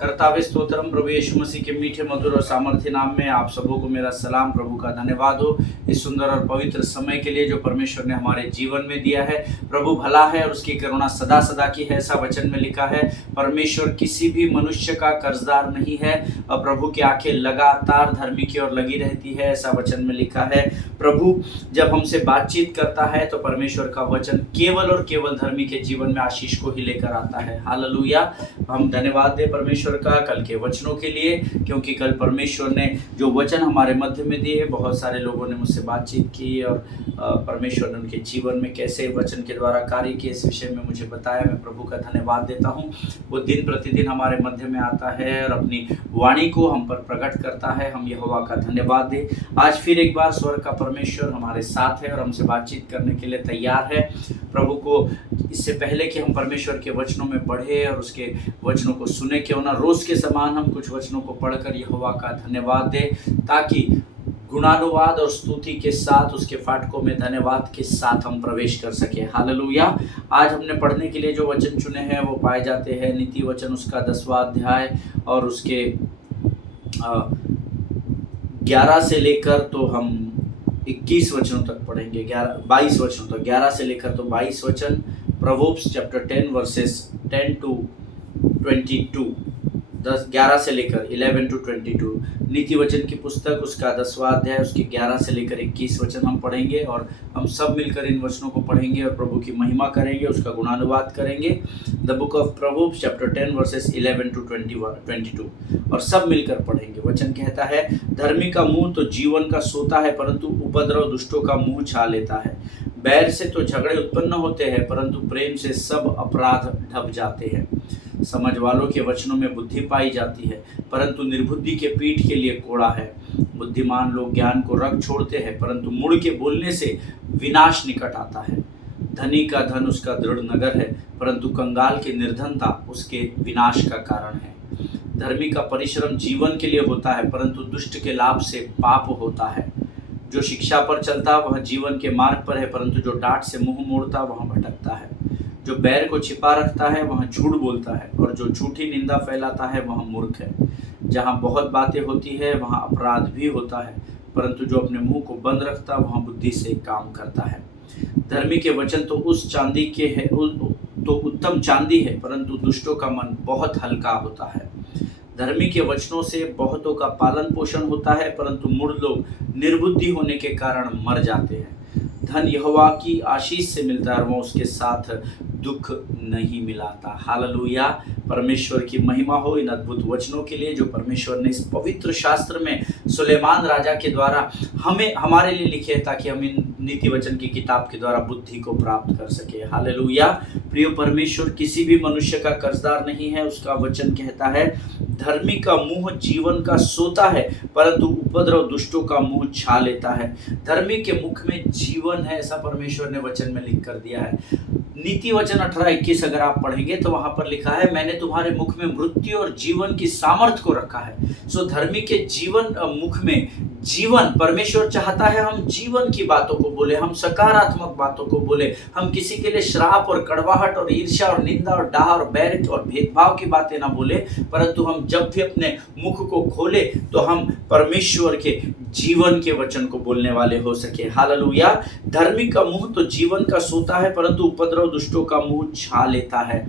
कर्तावे स्तोत्रम। प्रभु यीशु मसीह के मीठे मधुर और सामर्थ्य नाम में आप सबों को मेरा सलाम। प्रभु का धन्यवाद हो इस सुंदर और पवित्र समय के लिए जो परमेश्वर ने हमारे जीवन में दिया है। प्रभु भला है और उसकी करुणा सदा सदा की है। ऐसा वचन में लिखा है, परमेश्वर किसी भी मनुष्य का कर्जदार नहीं है और प्रभु की आंखें लगातार धर्मी की ओर लगी रहती है। ऐसा वचन में लिखा है। प्रभु जब हमसे बातचीत करता है तो परमेश्वर का वचन केवल और केवल धर्मी के जीवन में आशीष को ही लेकर आता है। हालेलुया। हम धन्यवाद दें परमेश्वर का कल के वचनों के लिए, क्योंकि कल परमेश्वर ने जो वचन हमारे मध्य में दिए, बहुत सारे लोगों ने मुझसे बातचीत की और परमेश्वर ने उनके जीवन में कैसे वचन के द्वारा कार्य किए इस विषय में मुझे बताया। मैं प्रभु का धन्यवाद देता हूँ। वो दिन प्रतिदिन हमारे मध्य में आता है और अपनी वाणी को हम पर प्रकट करता है। हम यहोवा का धन्यवाद दें। आज फिर एक बार स्वर्ग का परमेश्वर हमारे साथ है और हमसे बातचीत करने के लिए तैयार है। प्रभु को इससे पहले कि हम परमेश्वर के वचनों में बढ़े और उसके वचनों को सुने, क्यों ना रोज के समान हम कुछ वचनों को पढ़कर यहोवा का धन्यवाद दें, ताकि गुणानुवाद और स्तुति के साथ उसके फाटकों में धन्यवाद के साथ हम प्रवेश कर सके। हालेलुया। आज हमने पढ़ने के लिए जो वचन चुने हैं वो पाए जाते हैं नीति वचन उसका 10वां अध्याय और उसके 11 से लेकर तो हम 21 वचनों तक पढ़ेंगे। 22 वचनों तक, 11 से लेकर तो 22 वचन। प्रोवर्ब्स चैप्टर 10 वर्सेस 10 to 22, 11 से लेकर 11 to 22। नीति वचन की पुस्तक उसका 10वां अध्याय उसके 11 से लेकर 21 वचन हम पढ़ेंगे और हम सब मिलकर इन वचनों को पढ़ेंगे और प्रभु की महिमा करेंगे, उसका गुणानुवाद करेंगे। The book of proverbs chapter 10 versus 11 to 22 और सब मिलकर पढ़ेंगे। वचन कहता है, धर्मी का मुंह तो जीवन का सोता है, परंतु उपद्रव दुष्टों का मुंह छा लेता है। बैर से तो झगड़े उत्पन्न होते हैं, परंतु प्रेम से सब अपराध ढप जाते हैं। समझ वालों के वचनों में बुद्धि पाई जाती है, परंतु निर्बुद्धि के पीठ के लिए कोड़ा है। बुद्धिमान लोग ज्ञान को रख छोड़ते हैं, परंतु मुड़ के बोलने से विनाश निकट आता है। धनी का धन उसका दृढ़ नगर है, परंतु कंगाल की निर्धनता उसके विनाश का कारण है। धर्मी का परिश्रम जीवन के लिए होता है, परंतु दुष्ट के लाभ से पाप होता है। जो शिक्षा पर चलता वह जीवन के मार्ग पर है, परंतु जो डांट से मुंह मोड़ता वह भटकता है। जो बैर को छिपा रखता है वह झूठ बोलता है, और जो झूठी निंदा फैलाता है वह मूर्ख है। जहाँ बहुत बातें होती है वहाँ अपराध भी होता है, परंतु जो अपने मुंह को बंद रखता वहाँ बुद्धि से काम करता है। धर्मी के वचन तो उस चांदी के है तो उत्तम चांदी है, परंतु दुष्टों का मन बहुत हल्का होता है। धर्मी के वचनों से बहुतों का पालन पोषण होता है, परंतु मूढ़ लोग निर्बुद्धि होने के कारण मर जाते हैं। धन यहोवा की आशीष से मिलता है और वह उसके साथ दुख नहीं मिलाता। हालेलुया। परमेश्वर की महिमा हो इन अद्भुत वचनों के लिए जो परमेश्वर ने इस पवित्र शास्त्र में सुलेमान राजा के द्वारा हमारे लिए लिखे, ताकि हम इन नीति वचन की किताब के द्वारा बुद्धि को प्राप्त कर सके। हालेलुया। प्रिय परमेश्वर किसी भी मनुष्य का कर्जदार नहीं है। उसका वचन कहता है, धर्मी का मुंह जीवन का सोता है, परंतु उपद्रव दुष्टों का मुंह छा लेता है। धर्मी के मुख में जीवन है, ऐसा परमेश्वर ने वचन में लिख कर दिया है। नीति वचन 18-21 अगर आप पढ़ेंगे तो वहां पर लिखा है, मैंने तुम्हारे मुख में मृत्यु और जीवन की सामर्थ को रखा है। सो धर्मी के जीवन मुख में जीवन, परमेश्वर चाहता है हम जीवन की बातों को बोले, हम सकारात्मक बातों को बोले, हम किसी के लिए श्राप और कड़वाहट और ईर्ष्या और निंदा और डाह और बैर और भेदभाव की बातें ना बोले, परंतु हम जब भी अपने मुख को खोले तो हम परमेश्वर के जीवन के वचन को बोलने वाले हो सके। हालेलुया। धर्मी का मुंह तो जीवन का सोता है, परंतु उपद्रव दुष्टों का मुंह छा लेता है।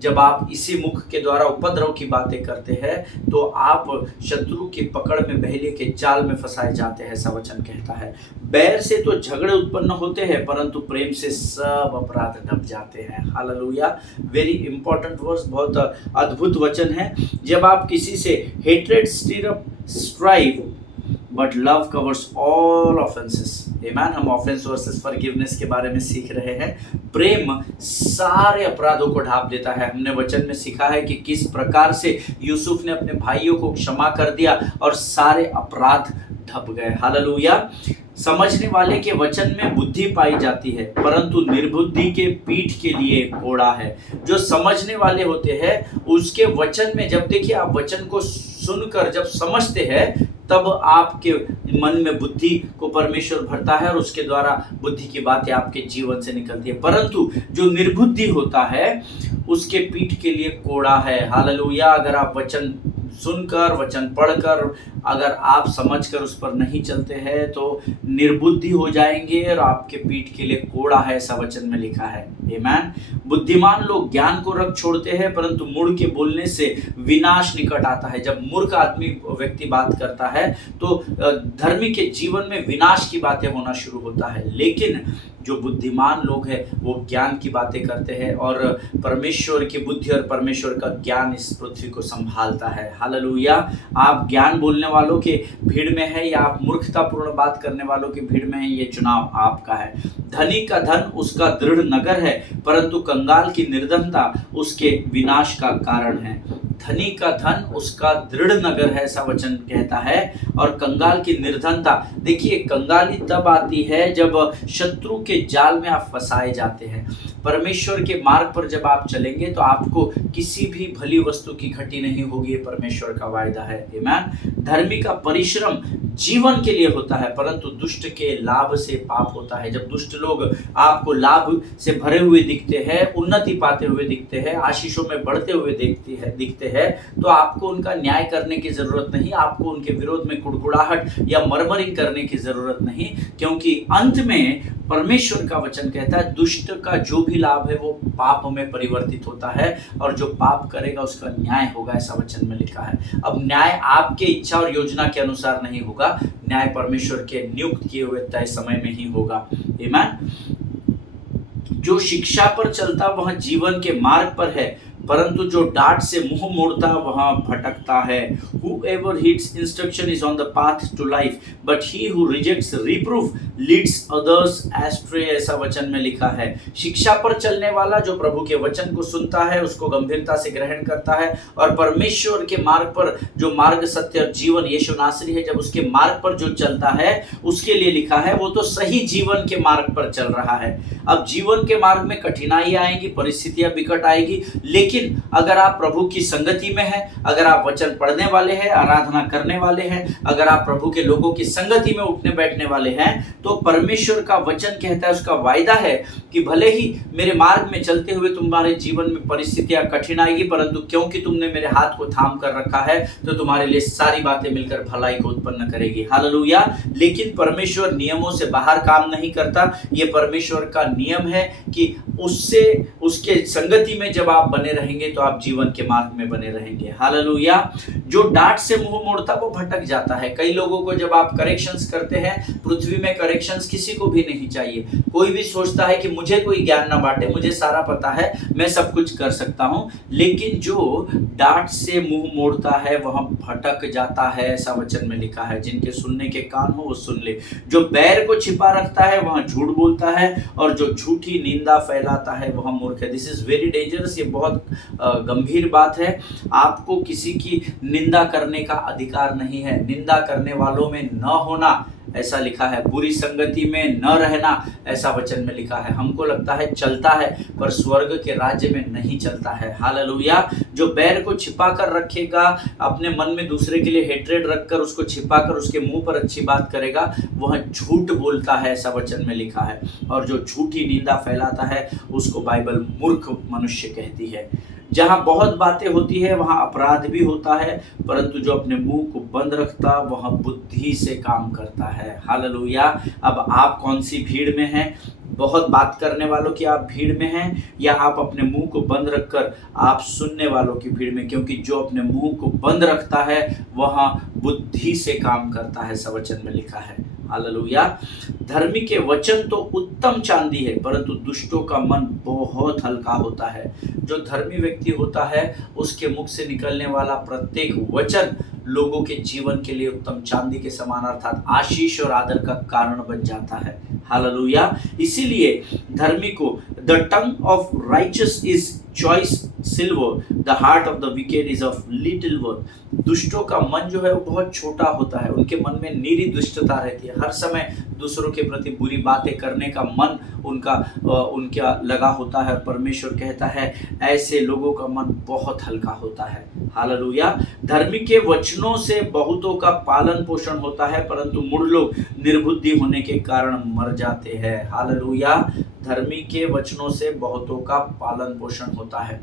जब आप इसी मुख के द्वारा उपद्रव की बातें करते हैं तो आप शत्रु की पकड़ में, बहेलिए के जाल में फंसाए जाते हैं, ऐसा वचन कहता है। बैर से तो झगड़े उत्पन्न होते हैं, परंतु प्रेम से सब अपराध ढप जाते हैं। हालेलुया। वेरी इंपॉर्टेंट वर्स, बहुत अद्भुत वचन है। जब आप किसी से hatred stir up strive but love covers all offences. आमीन। हम ऑफेंस वर्सेस फॉरगिवनेस के बारे में सीख रहे हैं। प्रेम सारे अपराधों को ढांप देता है। हमने वचन में सीखा है कि किस प्रकार से यूसुफ ने अपने भाइयों को क्षमा कर दिया और सारे अपराध ढप गए। हालेलुया। समझने वाले के वचन में बुद्धि पाई जाती है, परंतु निर्बुद्धि के पीठ के लिए कोड़ा है। जो समझने वाले होते हैं उसके वचन में, जब देखिए आप वचन को सुनकर जब समझते हैं तब आपके मन में बुद्धि को परमेश्वर भरता है और उसके द्वारा बुद्धि की बातें आपके जीवन से निकलती है। परंतु जो निर्बुद्धि होता है उसके पीठ के लिए कोड़ा है। हालेलुया। अगर आप वचन सुनकर, वचन पढ़कर, अगर आप समझकर उस पर नहीं चलते हैं तो निर्बुद्धि हो जाएंगे और आपके पीठ के लिए कोड़ा है, ऐसा वचन में लिखा है। आमीन। बुद्धिमान लोग ज्ञान को रख छोड़ते हैं, परंतु मुड़ के बोलने से विनाश निकट आता है। जब मूर्ख आदमी व्यक्ति बात करता है तो धर्मी के जीवन में विनाश की बातें होना शुरू होता है, लेकिन जो बुद्धिमान लोग हैं वो ज्ञान की बातें करते हैं और परमेश्वर की बुद्धि और परमेश्वर का ज्ञान इस पृथ्वी को संभालता है। हालेलुया। आप ज्ञान बोलने वालों के भीड़ में है या आप मूर्खतापूर्ण बात करने वालों की भीड़ में है, ये चुनाव आपका है। धनी का धन उसका दृढ़ नगर है, परंतु कंगाल की निर्धनता उसके विनाश का कारण है। धनी का धन उसका दृढ़ नगर है, ऐसा वचन कहता है, और कंगाल की निर्धनता, देखिए कंगाली तब आती है जब शत्रु के जाल में आप फंसाए जाते हैं। परमेश्वर के मार्ग पर जब आप चलेंगे तो आपको किसी भी भली वस्तु की घटी नहीं होगी, ये परमेश्वर का वायदा है। आमीन। धर्मी का परिश्रम जीवन के लिए होता है, परंतु दुष्ट के लाभ से पाप होता है। जब दुष्ट लोग आपको लाभ से भरे हुए दिखते हैं, उन्नति पाते हुए दिखते हैं, आशीषों में बढ़ते हुए दिखते हैं, तो आपको उनका न्याय करने की जरूरत नहीं, आपको उनके विरोध में कुड़कुड़ाहट या मरमरिंग करने की जरूरत नहीं, क्योंकि अंत में परमेश्वर का वचन कहता है दुष्ट का जो भी लाभ है वो पाप में परिवर्तित होता है और जो पाप करेगा उसका न्याय होगा, ऐसा वचन में लिखा है। अब न्याय आपके इच्छा और योजना के अनुसार नहीं होगा, न्याय परमेश्वर के नियुक्त किए हुए तय समय में ही होगा। आमीन। जो शिक्षा पर चलता वह जीवन के मार्ग पर है, परंतु जो डांट से मुंह मोड़ता वहां भटकता है। Whoever heeds instruction is on the path to life, but he who rejects reproof leads others astray, ऐसा वचन में लिखा है। शिक्षा पर चलने वाला जो प्रभु के वचन को सुनता है, उसको गंभीरता से ग्रहण करता है और परमेश्वर के मार्ग पर, जो मार्ग सत्य और जीवन यीशु नासरी है, जब उसके मार्ग पर जो चलता है उसके लिए लिखा है वो तो सही जीवन के मार्ग पर चल रहा है। अब जीवन के मार्ग में कठिनाई आएगी, परिस्थितियां विकट आएगी, लेकिन अगर आप प्रभु की संगति में हैं, अगर आप वचन पढ़ने वाले हैं, आराधना करने वाले हैं, अगर आप प्रभु के लोगों की संगति में उठने बैठने वाले हैं, तो परमेश्वर का वचन कहता है, उसका वायदा है कि भले ही मेरे मार्ग में चलते हुए तुम्हारे जीवन में परिस्थितियां कठिन आएगी, परंतु क्योंकि तुमने मेरे हाथ को थाम कर रखा है तो तुम्हारे लिए सारी बातें मिलकर भलाई को उत्पन्न करेगी। हालेलुया। लेकिन परमेश्वर नियमों से बाहर काम नहीं करता, ये परमेश्वर का नियम है कि उससे, उसके संगति में जब आप बने रहेंगे तो आप जीवन के मार्ग में बने रहेंगे। हालेलुया। जो डांट से मुंह मोड़ता वो भटक जाता है। कई लोगों को जब आप करेक्शंस करते हैं, पृथ्वी में करेक्शंस किसी को भी नहीं चाहिए। कोई भी सोचता है कि मुझे कोई ज्ञान ना बांटे, मुझे सारा पता है, मैं सब कुछ कर सकता हूं, लेकिन जो डांट से मुंह मोड़ता है वह भटक जाता है, ऐसा वचन में लिखा है। जिनके सुनने के कान हो वो सुन ले। जो बैर को छिपा रखता है वह झूठ बोलता है और जो झूठी निंदा फैलाता है वह मूर्ख है। दिस इज वेरी डेंजरस, ये बहुत गंभीर बात है। आपको किसी की निंदा करने का अधिकार नहीं है, निंदा करने वालों में न होना, ऐसा लिखा है। बुरी संगति में न रहना, ऐसा वचन में लिखा है। हमको लगता है चलता है, पर स्वर्ग के राज्य में नहीं चलता है। हालेलुया। जो बैर को छिपा कर रखेगा, अपने मन में दूसरे के लिए हेट्रेड रखकर उसको छिपा कर उसके मुंह पर अच्छी बात करेगा, वह झूठ बोलता है, ऐसा वचन में लिखा है। और जो झूठी निंदा फैलाता है उसको बाइबल मूर्ख मनुष्य कहती है। जहाँ बहुत बातें होती है वहाँ अपराध भी होता है, परंतु जो अपने मुंह को बंद रखता वह बुद्धि से काम करता है। हालेलुया। अब आप कौन सी भीड़ में हैं? बहुत बात करने वालों की आप भीड़ में हैं या आप अपने मुंह को बंद रखकर आप सुनने वालों की भीड़ में? क्योंकि जो अपने मुंह को बंद रखता है वह बुद्धि से काम करता है, ऐसा वचन में लिखा है। हालेलुया। धर्मी के वचन तो उत्तम चांदी है, परंतु दुष्टों का मन बहुत हल्का होता है। जो धर्मी व्यक्ति होता है उसके मुख से निकलने वाला प्रत्येक वचन लोगों के जीवन के लिए उत्तम चांदी के समान, अर्थात आशीष और आदर का कारण बन जाता है। हालेलुया। इसीलिए धर्मी को the tongue of righteous is choice silver, the heart of the wicked is of little worth. दुष्टों का मन जो है वो बहुत छोटा होता है, उनके मन में निरी दुष्टता रहती है, हर समय दूसरों के प्रति बुरी बातें करने का मन उनका लगा होता है। परमेश्वर कहता है ऐसे लोगों का मन बहुत हल्का होता है। हालेलुया। धर्मी के वचनों से बहुतों का पालन पोषण होता है, परंतु मूढ़ लोग निर्बुद्धि होने के कारण मर जाते हैं। हालेलुया। धर्मी के वचनों से बहुतों का पालन पोषण होता है।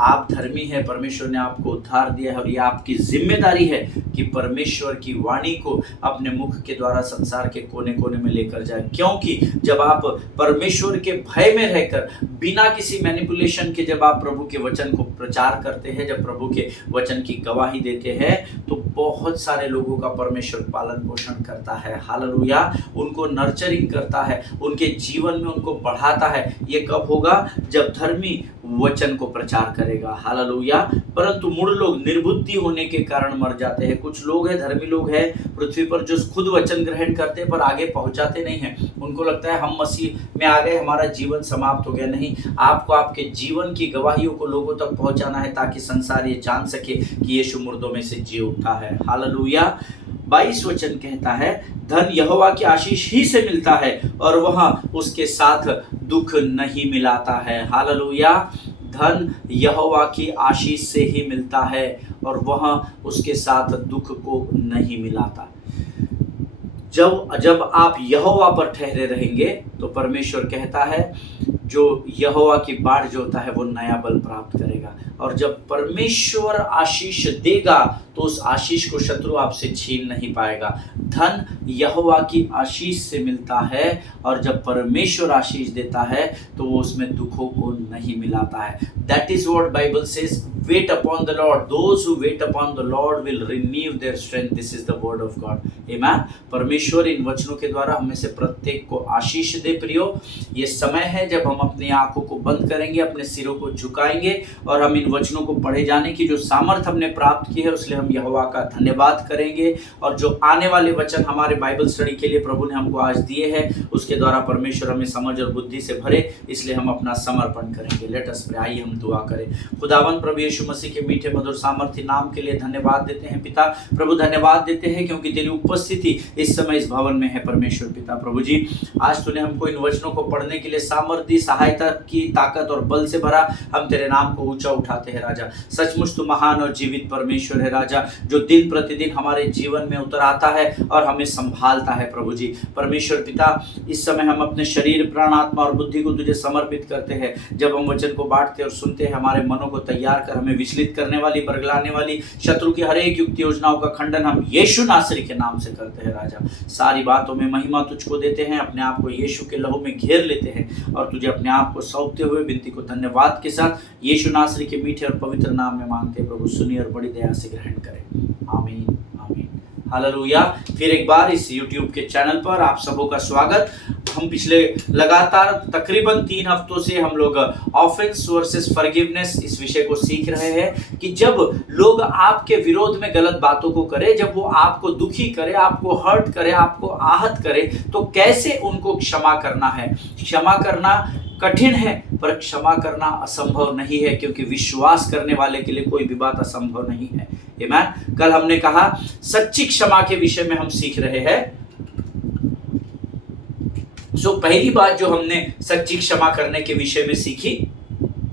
आप धर्मी हैं, परमेश्वर ने आपको उद्धार दिया है और यह आपकी जिम्मेदारी है कि परमेश्वर की वाणी को अपने मुख के द्वारा संसार के कोने कोने में लेकर जाए। क्योंकि जब आप परमेश्वर के भय में रहकर बिना किसी मैनिपुलेशन के जब आप प्रभु के वचन को प्रचार करते हैं, जब प्रभु के वचन की गवाही देते हैं, तो बहुत सारे लोगों का परमेश्वर पालन पोषण करता है। हालेलुया। उनको नर्चरिंग करता है, उनके जीवन में उनको बढ़ाता है। ये कब होगा? जब धर्मी वचन को प्रचार करेगा। हालेलुया। परंतु मूढ़ लोग निर्बुद्धि होने के कारण मर जाते हैं। कुछ लोग हैं, धर्मी लोग हैं पृथ्वी पर, जो खुद वचन ग्रहण करते हैं पर आगे पहुंचाते नहीं हैं। उनको लगता है हम मसीह में आ गए, हमारा जीवन समाप्त हो गया। नहीं, आपको आपके जीवन की गवाहियों को लोगों तक पहुंचाना है ताकि संसार ये जान सके कि यीशु मुर्दों में से जी उठा है। हालेलुया। 22 वचन कहता है धन यहोवा की आशीष ही से मिलता है और वह उसके साथ दुख नहीं मिलाता है। हालेलुया। धन यहोवा की आशीष से ही मिलता है और वह उसके साथ दुख को नहीं मिलाता। जब आप यहोवा पर ठहरे रहेंगे तो परमेश्वर कहता है जो यहोवा की बाढ़ जो होता है वो नया बल प्राप्त करेगा। और जब परमेश्वर आशीष देगा तो उस आशीष को शत्रु आपसे छीन नहीं पाएगा। धन यहोवा की आशीष से मिलता है और जब परमेश्वर आशीष देता है तो वो उसमें दुखों को नहीं मिलाता है। That is what Bible says, weight upon the Lord, those who weight upon the Lord will renew their strength. This is the word of God. आमीन। परमेश्वर इन वचनों के द्वारा हमें से प्रत्येक को आशीष दे। प्रियो, ये समय है जब हम अपनी आंखों को बंद करेंगे, अपने सिरों को झुकाएंगे और हम इन वचनों को पढ़े जाने की जो सामर्थ्य हमने प्राप्त की है उसलिए हम यहोवा का धन्यवाद करेंगे। और जो आने वाले वचन हमारे बाइबल स्टडी के लिए प्रभु ने हमको आज दिए हैं उसके द्वारा परमेश्वर हमें समझ और बुद्धि से भरे, इसलिए हम अपना समर्पण करेंगे। Let us pray. आइए हम दुआ करें। खुदावंद प्रभु यीशु मसीह के मीठे मधुर सामर्थ्य नाम के लिए धन्यवाद देते हैं पिता। प्रभु धन्यवाद देते हैं क्योंकि तेरी उपस्थिति इस समय इस भवन में है। परमेश्वर पिता प्रभु जी, आज तूने हमको इन वचनों को पढ़ने के लिए सामर्थ्य, सहायता की, ताकत और बल से भरा। हम तेरे नाम को ऊंचा उठाते हैं राजा। सचमुच तू महान और जीवित परमेश्वर है राजा, जो दिन प्रतिदिन हमारे जीवन में उतर आता है और हमें संभालता है। प्रभु जी परमेश्वर पिता, इस समय हम अपने शरीर, प्राण, आत्मा और बुद्धि को तुझे समर्पित करते हैं। जब हम वचन को बांटते और सुनते हैं, हमारे मनों को तैयार कर हमें विचलित करने वाली, बरगलाने वाली शत्रु की हर एक युक्ति योजनाओं का खंडन हम यीशु नासरी के नाम से करते हैं राजा। सारी बातों में महिमा तुझको देते हैं, अपने आप को यीशु के लहू में घेर लेते हैं और तुझे अपने आप को सौंपते हुए विनती को धन्यवाद के साथ यीशु नासरी के मीठे और पवित्र नाम में मांगते हैं। प्रभु सुनिए और बड़ी दया से ग्रहण करें। आमीन आमीन। हालेलुया। फिर एक बार इस YouTube के चैनल पर आप सबों का स्वागत। हम पिछले लगातार तकरीबन 3 हफ्तों से हम लोग ऑफेंस वर्सेस फॉरगिवनेस इस विषय को सीख रहे हैं कि जब लोग आपके विरोध में गलत बातों को करें, जब वो आपको दुखी करे, आपको हर्ट करे, आपको आहत करे, तो कैसे उनको क्षमा करना है। क्षमा करना कठिन है पर क्षमा करना असंभव नहीं है, क्योंकि विश्वास करने वाले के लिए कोई भी बात असंभव नहीं है। आमीन। कल हमने कहा सच्ची क्षमा के विषय में हम सीख रहे हैं। पहली बात जो हमने सच्ची क्षमा करने के विषय में सीखी,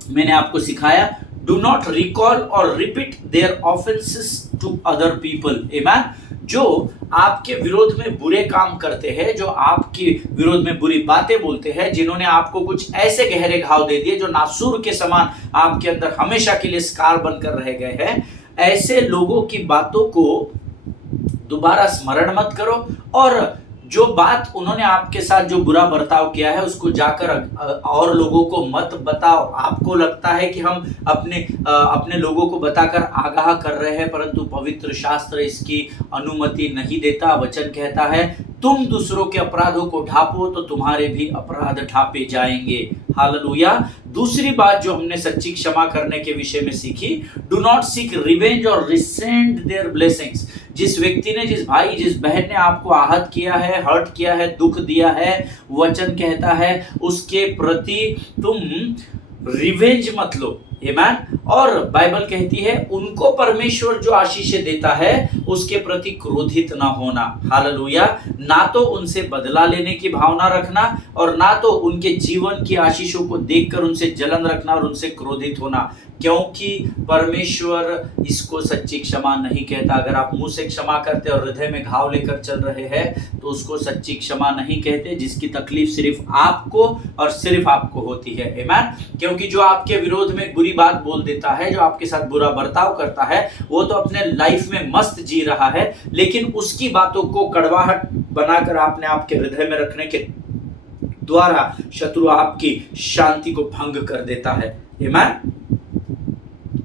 मैंने आपको सिखाया, डू नॉट रिकॉल और repeat their offenses to other people. आमीन। जो आपके विरोध में बुरे काम करते हैं, जो आपके विरोध में बुरी बातें बोलते हैं, जिन्होंने आपको कुछ ऐसे गहरे घाव दे दिए जो नासूर के समान आपके अंदर हमेशा के लिए स्कार बनकर रह गए हैं, ऐसे लोगों की बातों को दोबारा स्मरण मत करो और जो बात उन्होंने आपके साथ जो बुरा बर्ताव किया है उसको जाकर और लोगों को मत बताओ। आपको लगता है कि हम अपने लोगों को बताकर आगाह कर रहे हैं, परंतु पवित्र शास्त्र इसकी अनुमति नहीं देता। वचन कहता है तुम दूसरों के अपराधों को ढांपो तो तुम्हारे भी अपराध ढांपे जाएंगे। हालेलुया। दूसरी बात जो हमने सच्ची क्षमा करने के विषय में सीखी, डू नॉट सीक रिवेंज और रिसेंट देयर ब्लेसिंग्स। जिस व्यक्ति ने, जिस भाई, जिस बहन ने आपको आहत किया है, हर्ट किया है, दुख दिया है, वचन कहता है उसके प्रति तुम रिवेंज मत लो, आमीन। और बाइबल कहती है उनको परमेश्वर जो आशीषें देता है उसके प्रति क्रोधित ना होना, हालेलुया। ना तो उनसे बदला लेने की भावना रखना और ना तो उनके जीवन की आशीषों को देखकर उनसे जलन रखना और उनसे क्रोधित होना, क्योंकि परमेश्वर इसको सच्ची क्षमा नहीं कहता। अगर आप मुंह से क्षमा करते और हृदय में घाव लेकर चल रहे हैं तो उसको सच्ची क्षमा नहीं कहते, जिसकी तकलीफ सिर्फ आपको और सिर्फ आपको होती है, आमीन। क्योंकि जो आपके विरोध में बुरी बात बोल देता है, जो आपके साथ बुरा बर्ताव करता है, वो तो अपने लाइफ में मस्त जी रहा है, लेकिन उसकी बातों को कड़वाहट बनाकर आपने आपके हृदय में रखने के द्वारा शत्रु आपकी शांति को भंग कर देता है, आमीन।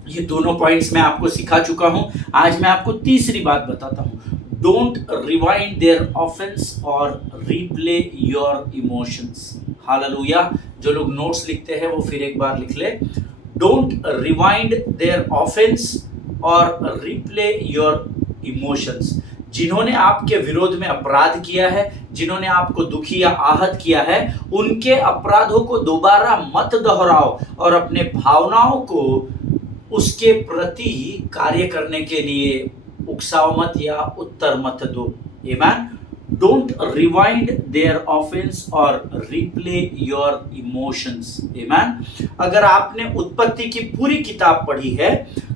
ये दोनों पॉइंट्स मैं आपको सिखा चुका हूं। आज मैं आपको तीसरी बात बताता हूं। डोंट रिवाइंड देयर ऑफेंस और रिप्ले योर इमोशंस, हालेलुया। जो लोग नोट्स लिखते हैं वो फिर एक बार लिख ले। डोंट रिवाइंड देयर ऑफेंस और रिप्ले योर इमोशंस। जिन्होंने आपके विरोध में अपराध किया है, जिन्होंने आपको दुखी या आहत किया है, उनके अपराधों को दोबारा मत दोहराओ और अपने भावनाओं को उसके प्रति कार्य करने के लिए उकसाओ मत या उत्तर मत दो, आमीन। डोंट रिवाइंड देयर ऑफेंस और रिप्ले योर इमोशंस, आमीन। अगर आपने उत्पत्ति की पूरी किताब पढ़ी है,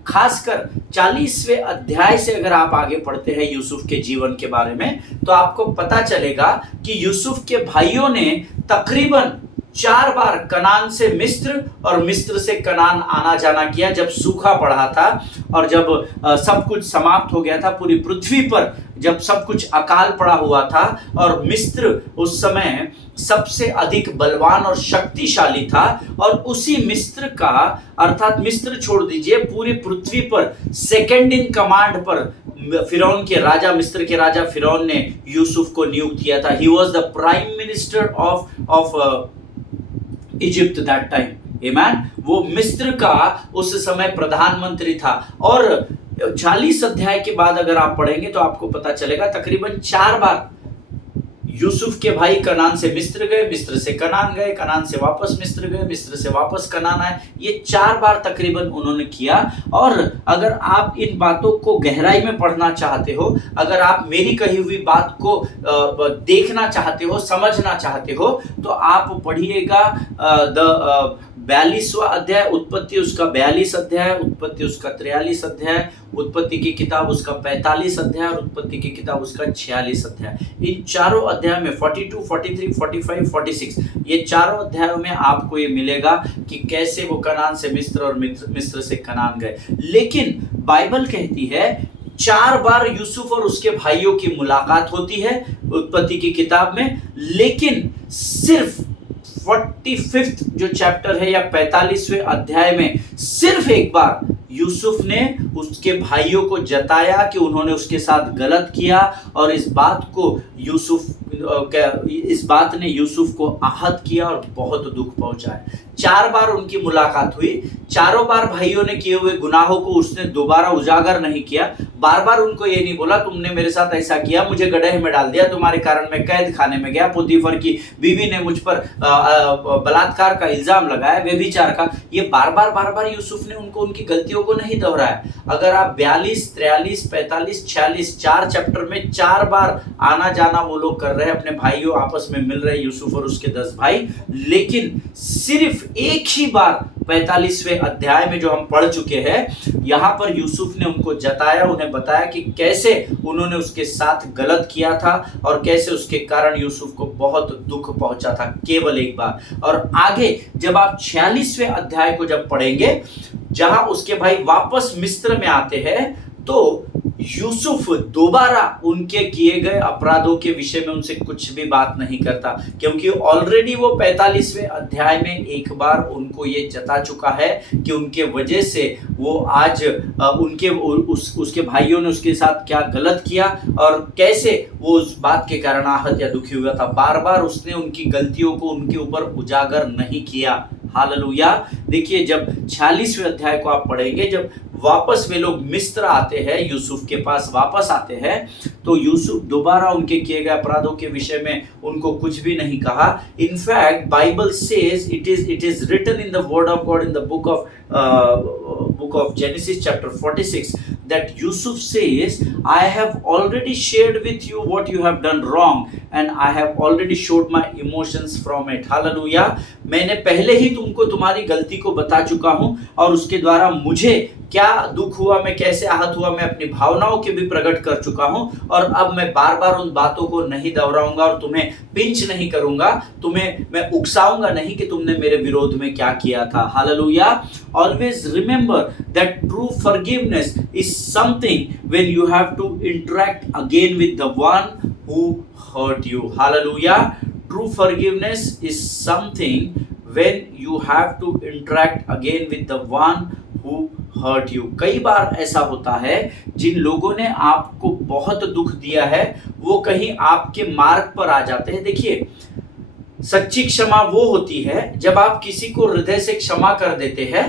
खासकर 40वें अध्याय से अगर आप आगे पढ़ते हैं यूसुफ के जीवन के बारे में, तो आपको पता चलेगा कि यूसुफ के भाइयों ने तकरीबन 4 बार कनान से मिस्र और मिस्र से कनान आना जाना किया, जब सूखा पड़ा था और जब सब कुछ समाप्त हो गया था पूरी पृथ्वी पर, जब सब कुछ अकाल पड़ा हुआ था और मिस्र उस समय सबसे अधिक बलवान और शक्तिशाली था, और उसी मिस्र का, अर्थात मिस्र छोड़ दीजिए, पूरी पृथ्वी पर सेकंड इन कमांड पर फिरौन के राजा, मिस्र के राजा फिरौन ने यूसुफ को नियुक्त किया था। He was the prime minister of Egypt that time, आमीन। वो मिस्र का उस समय प्रधानमंत्री था। और 40 अध्याय के बाद अगर आप पढ़ेंगे तो आपको पता चलेगा तकरीबन 4 बार यूसुफ के भाई कनान से मिस्र गए, मिस्र से कनान गए, कनान से वापस मिस्र गए, मिस्र से वापस कनान आए। ये 4 बार तकरीबन उन्होंने किया। और अगर आप इन बातों को गहराई में पढ़ना चाहते हो, अगर आप मेरी कही हुई बात को देखना चाहते हो, समझना चाहते हो, तो आप पढ़िएगा 42वां अध्याय उत्पत्ति, उसका 42 अध्याय, उत्पत्ति उसका 43 अध्याय, उत्पत्ति की किताब उसका 45 अध्याय और उत्पत्ति की किताब उसका 46 अध्याय। इन चारों अध्याय में 42, 43, 45, 46, ये चारों अध्यायों में आपको ये मिलेगा कि कैसे वो कनान से मिस्र और मिस्र से कनान गए। लेकिन बाइबल कहती है 4 बार यूसुफ और उसके भाइयों की मुलाकात होती है उत्पत्ति की किताब में, लेकिन सिर्फ 45th जो चैप्टर है या 45वें अध्याय में सिर्फ एक बार यूसुफ ने उसके भाइयों को जताया कि उन्होंने उसके साथ गलत किया, और इस बात ने यूसुफ को आहत किया और बहुत दुख पहुंचाया। 4 बार उनकी मुलाकात हुई, चारों बार भाइयों ने किए हुए गुनाहों को उसने दोबारा उजागर नहीं किया। बार बार उनको ये नहीं बोला तुमने मेरे साथ ऐसा किया, मुझे गड्ढे में डाल दिया, तुम्हारे कारण मैं कैद खाने में गया, पोतीफर की बीवी ने मुझ पर बलात्कार का इल्जाम लगाया, व्यभिचार का। ये बार बार यूसुफ ने उनको उनकी गलतियों को नहीं दोहराया। अगर आप 42, 43, 45, 46 4 चैप्टर में 4 बार आना जाना वो लोग कर रहे हैं, अपने भाइयों आपस में मिल रहे, यूसुफ और उसके 10 भाई, लेकिन सिर्फ एक ही बार 45वें अध्याय में जो हम पढ़ चुके हैं, यहां पर यूसुफ ने उनको जताया, उन्हें बताया कि कैसे उन्होंने उसके साथ गलत किया था और कैसे उसके कारण यूसुफ को बहुत दुख पहुंचा था, केवल एक बार। और आगे जब आप 46वें अध्याय को जब पढ़ेंगे, जहां उसके भाई वापस मिस्र में आते हैं, तो यूसुफ दोबारा उनके किए गए अपराधों के विषय में उनसे कुछ भी बात नहीं करता, क्योंकि ऑलरेडी वो 45वें अध्याय में एक बार उनको ये जता चुका है कि उनके वजह से वो आज उसके भाइयों ने उसके साथ क्या गलत किया और कैसे वो उस बात के कारण आहत या दुखी हुआ था। बार बार उसने उनकी गलतियों को उनके ऊपर उजागर नहीं किया। हालेलुया। देखिए जब 46वें अध्याय को आप पढ़ेंगे, जब वापस वे लोग मिस्र आते हैं, यूसुफ के पास वापस आते हैं, तो यूसुफ दोबारा उनके किए गए अपराधों के विषय में उनको कुछ भी नहीं कहा। In fact Bible says it is written in the word of God in the book of Genesis chapter 46 that Yusuf says, I have already shared with you what you have done wrong and I have already showed my emotions from it. Hallelujah। मैंने पहले ही तुमको तुम्हारी गलती को बता चुका हूं और उसके द्वारा मुझे क्या दुख हुआ, मैं कैसे आहत हुआ, मैं अपनी भावनाओं के भी प्रकट कर चुका हूं। और अब मैं बार बार उन बातों को नहीं दोहराऊंगा और तुम्हें पिंच नहीं करूंगा, तुम्हें मैं उकसाऊंगा नहीं कि तुमने मेरे विरोध में क्या किया था। Hallelujah. Always remember that true forgiveness is something when you have to interact again with the one who hurt you. Hallelujah. True forgiveness is something when you have to interact again with the one who hurt you। कई बार ऐसा होता है, जिन लोगों ने आपको बहुत दुख दिया है वो कहीं आपके मार्ग पर आ जाते हैं। देखिए सच्ची क्षमा वो होती है जब आप किसी को हृदय से क्षमा कर देते हैं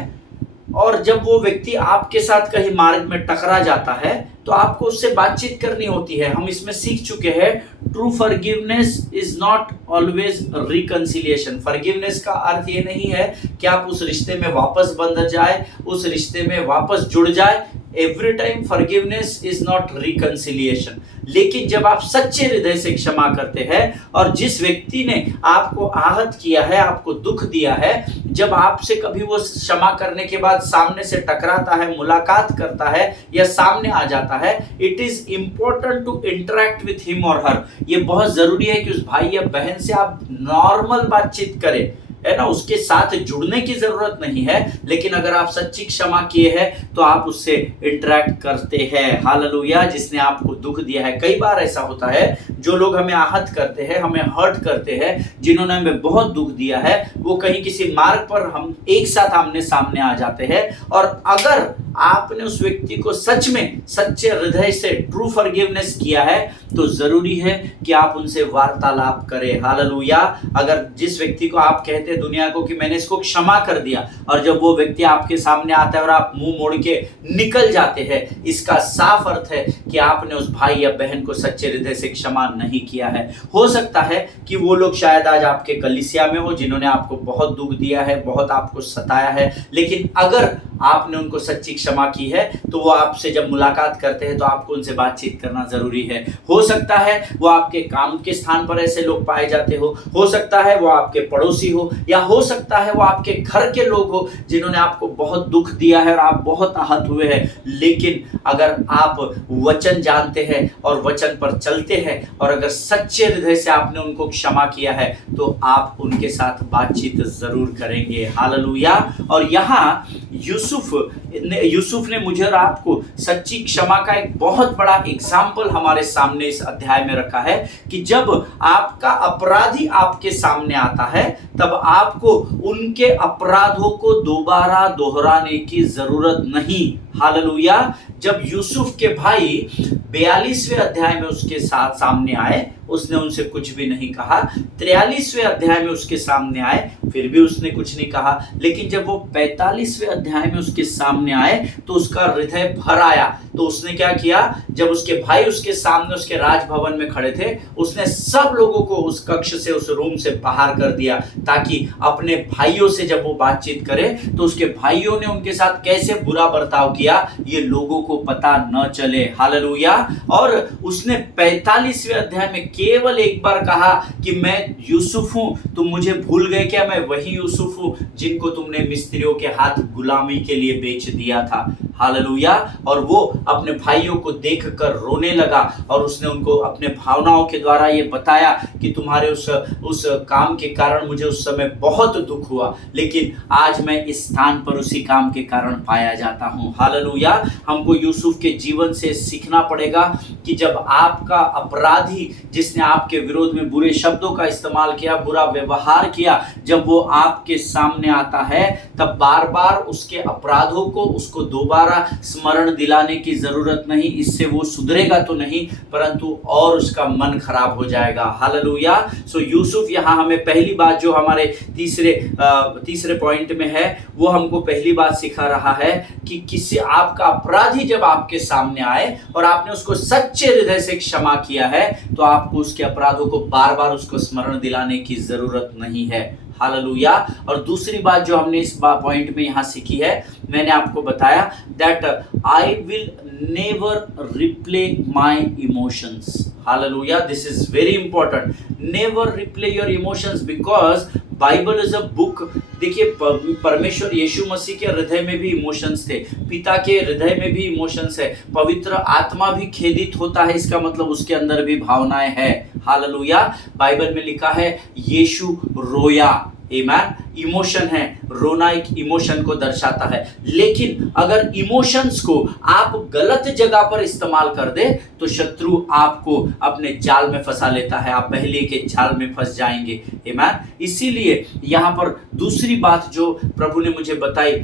और जब वो व्यक्ति आपके साथ कहीं मार्ग में टकरा जाता है तो आपको उससे बातचीत करनी होती है। हम इसमें सीख चुके हैं true forgiveness is not always reconciliation. Forgiveness का अर्थ ये नहीं है कि आप उस रिश्ते में वापस बंध जाए, उस रिश्ते में वापस जुड़ जाए। Every time forgiveness is not reconciliation. लेकिन जब आप सच्चे हृदय से क्षमा करते हैं और जिस व्यक्ति ने आपको आहत किया है, आपको दुख दिया है, जब आपसे कभी वो क्षमा करने के बाद सामने से टकराता है, मुलाकात करता है या सामने आ जाता है, it is important to interact with him और हर। ये बहुत जरूरी है कि उस भाई या बहन से आप नॉर्मल बातचीत करें, है ना, उसके साथ जुड़ने की जरूरत नहीं है। लेकिन अगर आप सच्ची क्षमा किए हैं तो आप उससे इंटरेक्ट करते हैं। हालेलुया। जिसने आपको दुख दिया है, कई बार ऐसा होता है जो लोग हमें आहत करते हैं, हमें हर्ट करते हैं, जिन्होंने हमें बहुत दुख दिया है, वो कहीं किसी मार्ग पर हम एक साथ आमने सामने आ जाते हैं। और अगर आपने उस व्यक्ति को सच में सच्चे हृदय से ट्रू फॉरगिवनेस किया है तो जरूरी है कि आप उनसे वार्तालाप करें। हालेलुया। अगर जिस व्यक्ति को आप कहते हैं दुनिया को कि मैंने इसको क्षमा कर दिया और जब वो व्यक्ति आपके सामने आता है और आप मुंह मोड़ के निकल जाते हैं, इसका साफ अर्थ है कि आपने उस भाई या बहन को सच्चे हृदय से क्षमा नहीं किया है। हो सकता है कि वो लोग शायद आज आपके कलीसिया में हो जिन्होंने आपको बहुत दुख दिया है, बहुत आपको सताया है, लेकिन अगर आपने उनको सच्ची क्षमा की है तो वो आपसे जब मुलाकात करते हैं तो आपको उनसे बातचीत करना जरूरी है। हो सकता है वो आपके काम के स्थान पर ऐसे लोग पाए जाते हो सकता है वो आपके पड़ोसी हो, या हो सकता है वो आपके घर के लोग हो जिन्होंने आपको बहुत दुख दिया है और आप बहुत आहत हुए हैं। लेकिन अगर आप वचन जानते हैं और वचन पर चलते हैं और अगर सच्चे हृदय से आपने उनको क्षमा किया है तो आप उनके साथ बातचीत जरूर करेंगे। हालेलुया। और यहाँ यूसुफ ने मुझे और आपको सच्ची क्षमा का एक बहुत बड़ा एग्जाम्पल हमारे सामने इस अध्याय में रखा है कि जब आपका अपराधी आपके सामने आता है तब आपको उनके अपराधों को दोबारा दोहराने की जरूरत नहीं। हालेलुया। जब यूसुफ के भाई 42वें अध्याय में उसके साथ सामने आए, उसने उनसे कुछ भी नहीं कहा। 43वें अध्याय में उसके सामने आए, फिर भी उसने कुछ नहीं कहा। लेकिन जब वो 45वें अध्याय में उसके सामने आए तो उसका हृदय भर आया। तो उसने क्या किया, जब उसके भाई उसके सामने उसके राजभवन में खड़े थे, उसने सब लोगों को उस कक्ष से, उस रूम से बाहर कर दिया ताकि अपने भाइयों से जब वो बातचीत करे तो उसके भाइयों ने उनके साथ कैसे बुरा बर्ताव किया ये लोगों को पता न चले। हालेलुया। और उसने 45वें अध्याय में केवल एक बार कहा कि मैं यूसुफ हूं, तुम मुझे भूल गए क्या? मैं वही यूसुफ हूं जिनको तुमने मिस्त्रियों के हाथ गुलामी के लिए बेच दिया था। हालेलुया। और वो अपने भाइयों को देखकर रोने लगा और उसने उनको अपने भावनाओं के द्वारा ये बताया कि तुम्हारे उस काम के कारण मुझे उस समय बहुत दुख हुआ, लेकिन आज मैं इस स्थान पर उसी काम के कारण पाया जाता हूं। हालेलुया। हमको यूसुफ के जीवन से सीखना पड़ेगा कि जब आपका अपराधी जिसने आपके विरोध में बुरे शब्दों का इस्तेमाल किया, बुरा व्यवहार किया, जब वो आपके सामने आता है तब बार बार उसके अपराधों को उसको दोबारा स्मरण दिलाने की जरूरत नहीं, इससे वो सुधरेगा तो नहीं परंतु और उसका मन खराब हो जाएगा। हालेलुया। सो यूसुफ यहाँ हमें पहली बात जो हमारे तीसरे पॉइंट में है वो हमको पहली बात सिखा रहा है कि किसी आपका अपराधी जब आपके सामने आए और आपने उसको सच्चे हृदय से क्षमा किया है तो आपको उसके अपराधों को बार बार उसको स्मरण दिलाने की जरूरत नहीं है। हालेलुया। और दूसरी बात जो हमने इस पॉइंट में यहाँ सीखी है, मैंने आपको बताया that I will never replay my emotions. Hallelujah. This is very important. Never replay your emotions because Bible is a book. देखिए परमेश्वर यीशु मसीह के हृदय में भी इमोशंस थे, पिता के हृदय में भी इमोशंस है, पवित्र आत्मा भी खेदित होता है, इसका मतलब उसके अंदर भी भावनाएं हैं। हालेलुया। बाइबल में लिखा है यीशु रोया। आमीन। इमोशन है, रोना एक इमोशन को दर्शाता है। लेकिन अगर इमोशंस को आप गलत जगह पर इस्तेमाल कर दे तो शत्रु आपको अपने जाल में फंसा लेता है, आप पहले के जाल में फंस जाएंगे। आमीन। इसीलिए यहाँ पर दूसरी बात जो प्रभु ने मुझे बताई,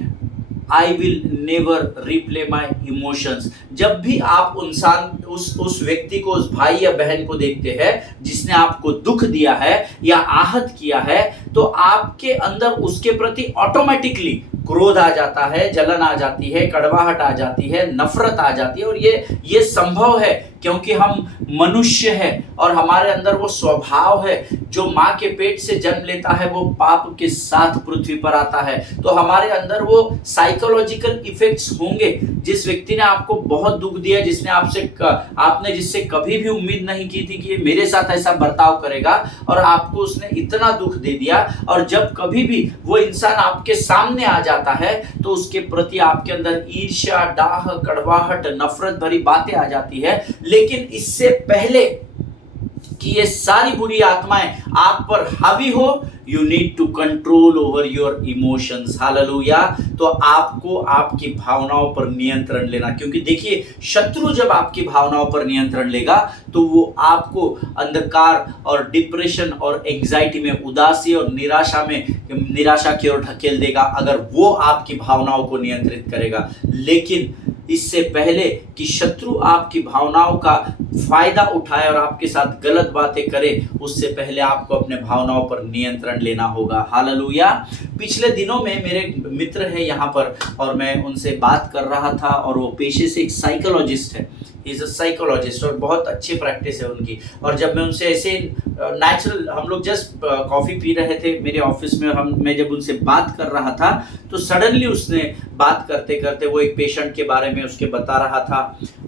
I will never replay my emotions. जब भी आप इंसान उस व्यक्ति को, उस भाई या बहन को देखते हैं जिसने आपको दुख दिया है या आहत किया है तो आपके अंदर उसके प्रति ऑटोमेटिकली क्रोध आ जाता है, जलन आ जाती है, कड़वाहट आ जाती है, नफरत आ जाती है। और ये संभव है क्योंकि हम मनुष्य हैं और हमारे अंदर वो स्वभाव है जो माँ के पेट से जन्म लेता है वो पाप के साथ पृथ्वी पर आता है। तो हमारे अंदर वो साइकोलॉजिकल इफेक्ट्स होंगे। जिस व्यक्ति ने आपको बहुत दुख दिया, आपने जिससे कभी भी उम्मीद नहीं की थी कि ये मेरे साथ ऐसा बर्ताव करेगा और आपको उसने इतना दुख दे दिया, और जब कभी भी वो इंसान आपके सामने आ जाता है तो उसके प्रति आपके अंदर ईर्ष्या, डाह, कड़वाहट, नफरत भरी बातें आ जाती है। लेकिन इससे पहले कि ये सारी बुरी आत्माएं आप पर हावी हो, you need to control over your emotions. Hallelujah. तो आपको आपकी भावनाओं पर नियंत्रण लेना, क्योंकि देखिए शत्रु जब आपकी भावनाओं पर नियंत्रण लेगा तो वो आपको अंधकार और डिप्रेशन और एंजाइटी में, उदासी और निराशा की ओर ढकेल देगा अगर वो आपकी भावनाओं को नियंत्रित करेगा। लेकिन इससे पहले कि शत्रु आपकी भावनाओं का फायदा उठाए और आपके साथ गलत बातें करे, उससे पहले आपको अपने भावनाओं पर नियंत्रण लेना होगा। हालेलुया। पिछले दिनों में मेरे मित्र है यहाँ पर और मैं उनसे बात कर रहा था और वो पेशे से एक साइकोलॉजिस्ट है, इज अ साइकोलॉजिस्ट, और बहुत अच्छी प्रैक्टिस है उनकी। और जब मैं उनसे ऐसे नेचुरल, हम लोग जस्ट कॉफ़ी पी रहे थे मेरे ऑफिस में, मैं जब उनसे बात कर रहा था तो सडनली उसने बात करते करते वो एक पेशेंट के बारे में उसके बता रहा था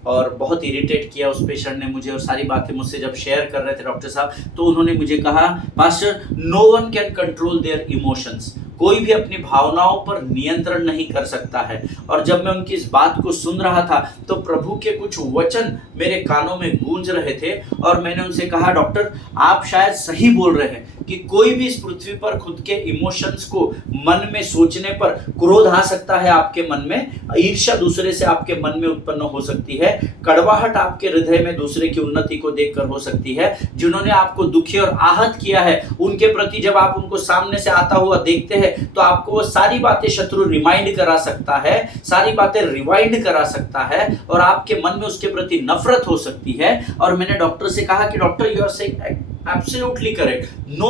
और बहुत इरिटेट किया उस पेशेंट ने मुझे, और सारी बातें मुझसे जब शेयर कर रहे थे डॉक्टर साहब तो उन्होंने मुझे कहा, pastor no one can control their emotions. कोई भी अपनी भावनाओं पर नियंत्रण नहीं कर सकता है। और जब मैं उनकी इस बात को सुन रहा था तो प्रभु के कुछ वचन मेरे कानों में गूंज रहे थे और मैंने उनसे कहा, डॉक्टर आप शायद सही बोल रहे हैं कि कोई भी इस पृथ्वी पर खुद के इमोशंस को मन में सोचने पर क्रोध आ सकता है, आपके मन में ईर्ष्या दूसरे से आपके मन में उत्पन्न हो सकती है, कड़वाहट आपके हृदय में दूसरे की उन्नति को देखकर हो सकती है। जिन्होंने आपको दुखी और आहत किया है उनके प्रति जब आप उनको सामने से आता हुआ देखते हैं तो आपको वो सारी बातें शत्रु रिमाइंड करा सकता है, सारी बातें रिवाइंड करा सकता है और आपके मन में उसके प्रति नफरत हो सकती है। और मैंने डॉक्टर से कहा कि doctor you are saying absolutely correct, no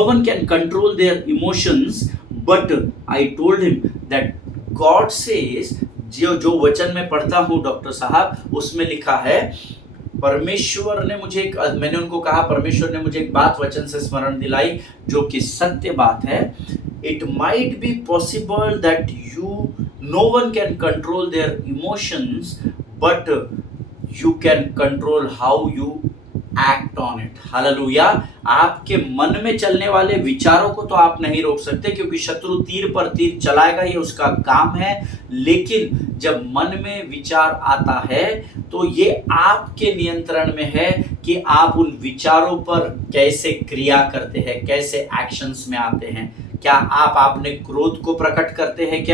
one can control their emotions, but I told him that God says, जो वचन मैं पढ़ता हूँ डॉक्टर साहब उसमें लिखा है, परमेश्वर ने मुझे मैंने उनको कहा परमेश्वर ने मुझे एक बात वचन से स्मरण दिलाई जो कि सत्य बात है। It might be possible that no one can control their emotions but you can control how you act on it. Hallelujah. आपके मन में चलने वाले विचारों को तो आप नहीं रोक सकते क्योंकि शत्रु तीर पर तीर चलाएगा, ये उसका काम है। लेकिन जब मन में विचार आता है तो ये आपके नियंत्रण में है कि आप उन विचारों पर कैसे क्रिया करते हैं, कैसे एक्शंस में आते हैं। क्या आप अपने क्रोध को प्रकट करते हैं?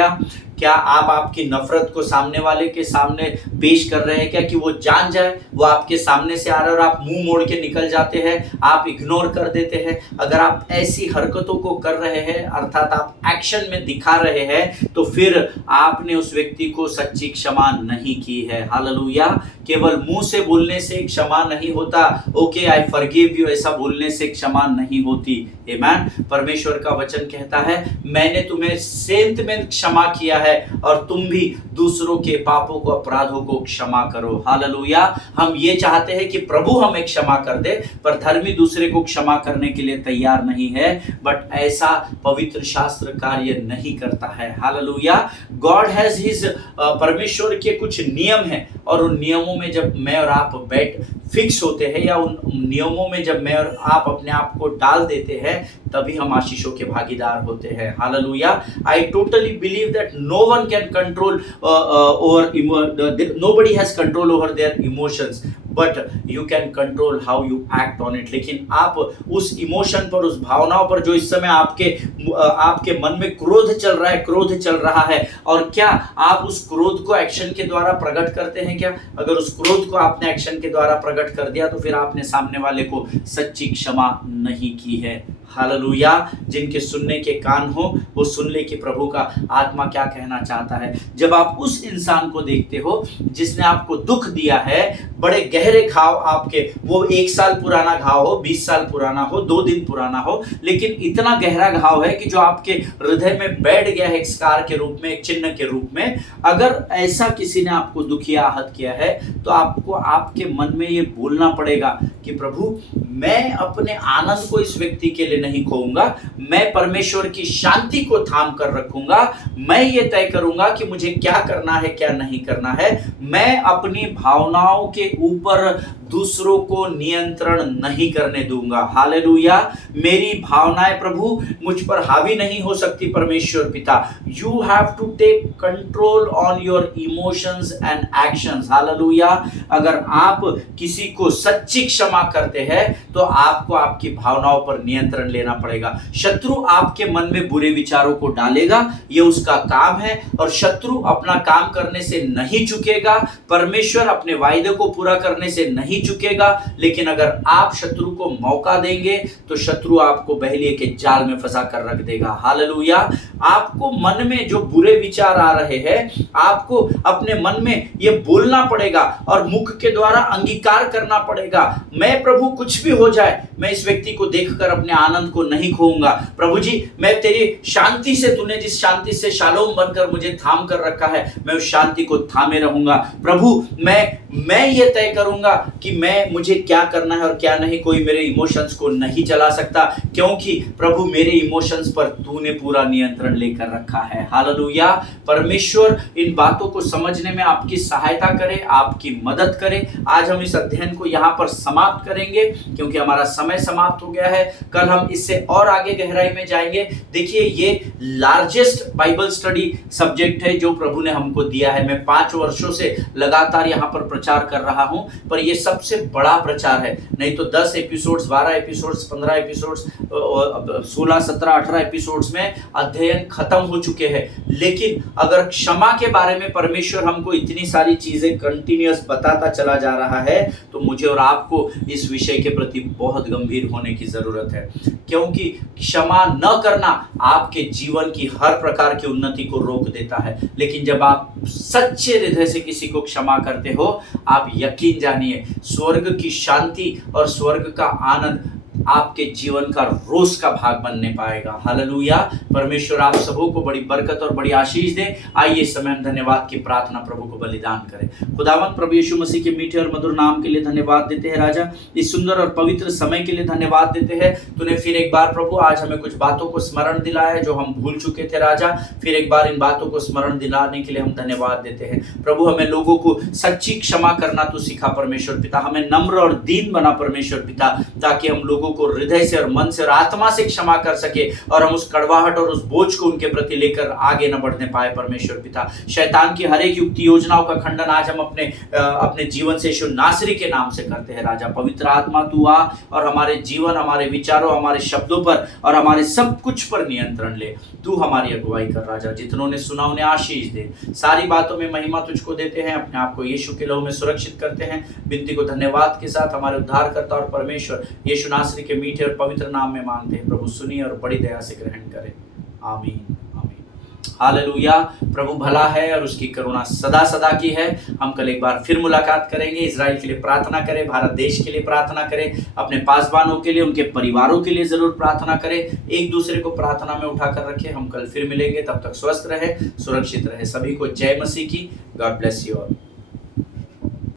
क्या आप आपकी नफरत को सामने वाले के सामने पेश कर रहे हैं क्या, कि वो जान जाए वो आपके सामने से आ रहा है और आप मुंह मोड़ के निकल जाते हैं, आप इग्नोर कर देते हैं? अगर आप ऐसी हरकतों को कर रहे हैं, अर्थात आप एक्शन में दिखा रहे हैं, तो फिर आपने उस व्यक्ति को सच्ची क्षमा नहीं की है। हालेलुया। केवल मुंह से बोलने से क्षमा नहीं होता, ओके आई फॉरगिव यू ऐसा बोलने से क्षमा नहीं होती। आमीन। परमेश्वर का वचन कहता है मैंने तुम्हें सेंत में क्षमा किया है और तुम भी दूसरों के पापों को अपराधों को क्षमा करो। हालेलुया। हम ये चाहते हैं कि प्रभु हमें क्षमा कर दे, पर धर्मी दूसरे को क्षमा करने के लिए तैयार नहीं है। बट ऐसा पवित्र शास्त्र कार्य नहीं करता है। हालेलुया। गॉड हैज हिज परमेश्वर के कुछ नियम हैं और उन नियमों में जब मैं और आप बैठ फिक्स होते हैं या उन नियमों में जब मैं और आप अपने आप को डाल देते हैं, तभी हम आशीषों के भागीदार होते हैं। Hallelujah. I totally believe that no one can control nobody has control over their emotions, but you can control how you act on it। लेकिन आप उस इमोशन पर, उस भावनाओं पर जो इस समय आपके मन में क्रोध चल रहा है, और क्या आप उस क्रोध को एक्शन के द्वारा प्रकट करते हैं क्या? अगर उस क्रोध को आपने एक्शन के द्वारा प्रकट कर दिया तो फिर आपने सामने वाले को सच्ची क्षमा नहीं की है। हालेलुया। जिनके सुनने के कान हो वो सुन ले कि प्रभु का आत्मा क्या कहना चाहता है। जब आप उस इंसान को देखते हो जिसने आपको दुख दिया है, बड़े गहरे घाव आपके, वो 1 साल पुराना घाव हो, 20 साल पुराना हो, 2 दिन पुराना हो, लेकिन इतना गहरा घाव है कि जो आपके हृदय में बैठ गया है एक स्कार के रूप में, एक चिन्ह के रूप में। अगर ऐसा किसी ने आपको दुखिया आहत किया है तो आपको आपके मन में ये बोलना पड़ेगा कि प्रभु मैं अपने आनंद को इस व्यक्ति के लिए नहीं खोऊंगा, मैं परमेश्वर की शांति को थाम कर रखूंगा। मैं ये तय करूंगा कि मुझे क्या करना है क्या नहीं करना है। मैं अपनी भावनाओं के ऊपर दूसरों को नियंत्रण नहीं करने दूंगा। हालेलुया। मेरी भावनाएं प्रभु मुझ पर हावी नहीं हो सकती। परमेश्वर पिता, you have to take control on your emotions and actions. Hallelujah. अगर आप किसी को सच्ची क्षमा करते हैं तो आपको आपकी भावनाओं पर नियंत्रण लेना पड़ेगा। शत्रु आपके मन में बुरे विचारों को डालेगा, ये उसका काम है, और शत्रु अपना काम करने से नहीं चुकेगा। परमेश्वर अपने वायदे को पूरा करने से नहीं चुकेगा। लेकिन अगर आप शत्रु को मौका देंगे तो शत्रु आपको बहलिए के जाल में फंसा कर रख देगा। हालेलुया। आपको मन में जो बुरे विचार आ रहे हैं, आपको अपने मन में ये बोलना पड़ेगा और मुख के द्वारा अंगीकार करना पड़ेगा, मैं प्रभु कुछ भी हो जाए मैं इस व्यक्ति को देखकर अपने आनंद को नहीं खोऊंगा। प्रभु जी, मैं तेरी शांति से, तूने जिस शांति से शालोम बनकर मुझे थाम कर रखा है, मैं उस शांति को थामे रहूंगा। प्रभु मैं ये तय करूंगा कि मुझे क्या करना है और क्या नहीं। कोई मेरे इमोशंस को नहीं चला सकता, क्योंकि प्रभु मेरे इमोशंस पर तूने पूरा नियंत्रण लेकर रखा है। हालेलुया। परमेश्वर इन बातों को समझने में आपकी सहायता करे, आपकी मदद करे। आज हम इस अध्ययन को यहाँ पर समाप्त करेंगे क्योंकि हमारा समय समाप्त हो गया है। कल हम इससे और आगे गहराई में जाएंगे। देखिए, ये लार्जेस्ट बाइबल स्टडी सब्जेक्ट है जो प्रभु ने हमको दिया है। मैं 5 वर्षों से लगातार यहाँ पर प्रचार कर रहा हूँ, पर यह सबसे बड़ा प्रचार है। नहीं तो 10 एपिसोड्स, 12 एपिसोड्स, 15 एपिसोड्स, 16, 17, 18 एपिसोड्स में अध्ययन खत्म हो चुके हैं। लेकिन अगर क्षमा के बारे में परमेश्वर हमको इतनी सारी चीजें कंटिन्यूअस बताता चला जा रहा है, तो मुझे और आपको इस विषय के प्रति बहुत गंभीर होने की जरूरत है, क्योंकि क्षमा न करना आपके जीवन की हर प्रकार की उन्नति को रोक देता है। लेकिन जब आप सच्चे हृदय से किसी को क्षमा करते हो, आप यकीन जानिए स्वर्ग की शांति और स्वर्ग का आनंद आपके जीवन का रोज का भाग बनने पाएगा। हालेलुया। परमेश्वर आप सबों को बड़ी बरकत और बड़ी आशीष दे। आइए इस समय हम धन्यवाद की प्रार्थना प्रभु को बलिदान करें। खुदावंत प्रभु यीशु मसीह के मीठे और मधुर नाम के लिए धन्यवाद देते हैं राजा। इस सुंदर और पवित्र समय के लिए धन्यवाद देते हैं। तूने फिर एक बार प्रभु आज हमें कुछ बातों को स्मरण दिलाया जो हम भूल चुके थे राजा। फिर एक बार इन बातों को स्मरण दिलाने के लिए हम धन्यवाद देते हैं। प्रभु, हमें लोगों को सच्ची क्षमा करना तू सिखा परमेश्वर पिता। हमें नम्र और दीन बना परमेश्वर पिता, ताकि हम लोग लोगों को हृदय से और मन से और आत्मा से क्षमा कर सके और हम उस कड़वाहट और उस बोझ को उनके प्रति लेकर आगे न बढ़ने पाए। परमेश्वर पिता, शैतान की हर एक युक्ति योजनाओं का खंडन आज हम अपने जीवन से यीशु नासरी के नाम से करते हैं। राजा पवित्र आत्मा तू आ और हमारे जीवन, हमारे विचारों, हमारे शब्दों पर और हमारे सब कुछ पर नियंत्रण ले। तू हमारी अगुवाई कर राजा। जितनों ने सुना उन्हें आशीष दे। सारी बातों में महिमा तुझको देते हैं। अपने आप को यीशु के लहू में सुरक्षित करते हैं। विनती को धन्यवाद के साथ हमारे उद्धारकर्ता और परमेश्वर यीशु नासरी के मीठे और पवित्र नाम में मांगते हैं। प्रभु सुनिए और बड़ी दया से ग्रहण करें। आमीन, आमीन। हालेलुया। प्रभु भला है और उसकी करुणा सदा सदा की है। हम कल एक बार फिर मुलाकात करेंगे। इजराइल के लिए प्रार्थना करें, भारत देश के लिए प्रार्थना करें, अपने पासवानों के लिए, उनके परिवारों के लिए जरूर प्रार्थना करें। एक दूसरे को प्रार्थना में उठाकर रखें। हम कल फिर मिलेंगे, तब तक स्वस्थ रहे, सुरक्षित रहे। सभी को जय मसीह की। God bless you all.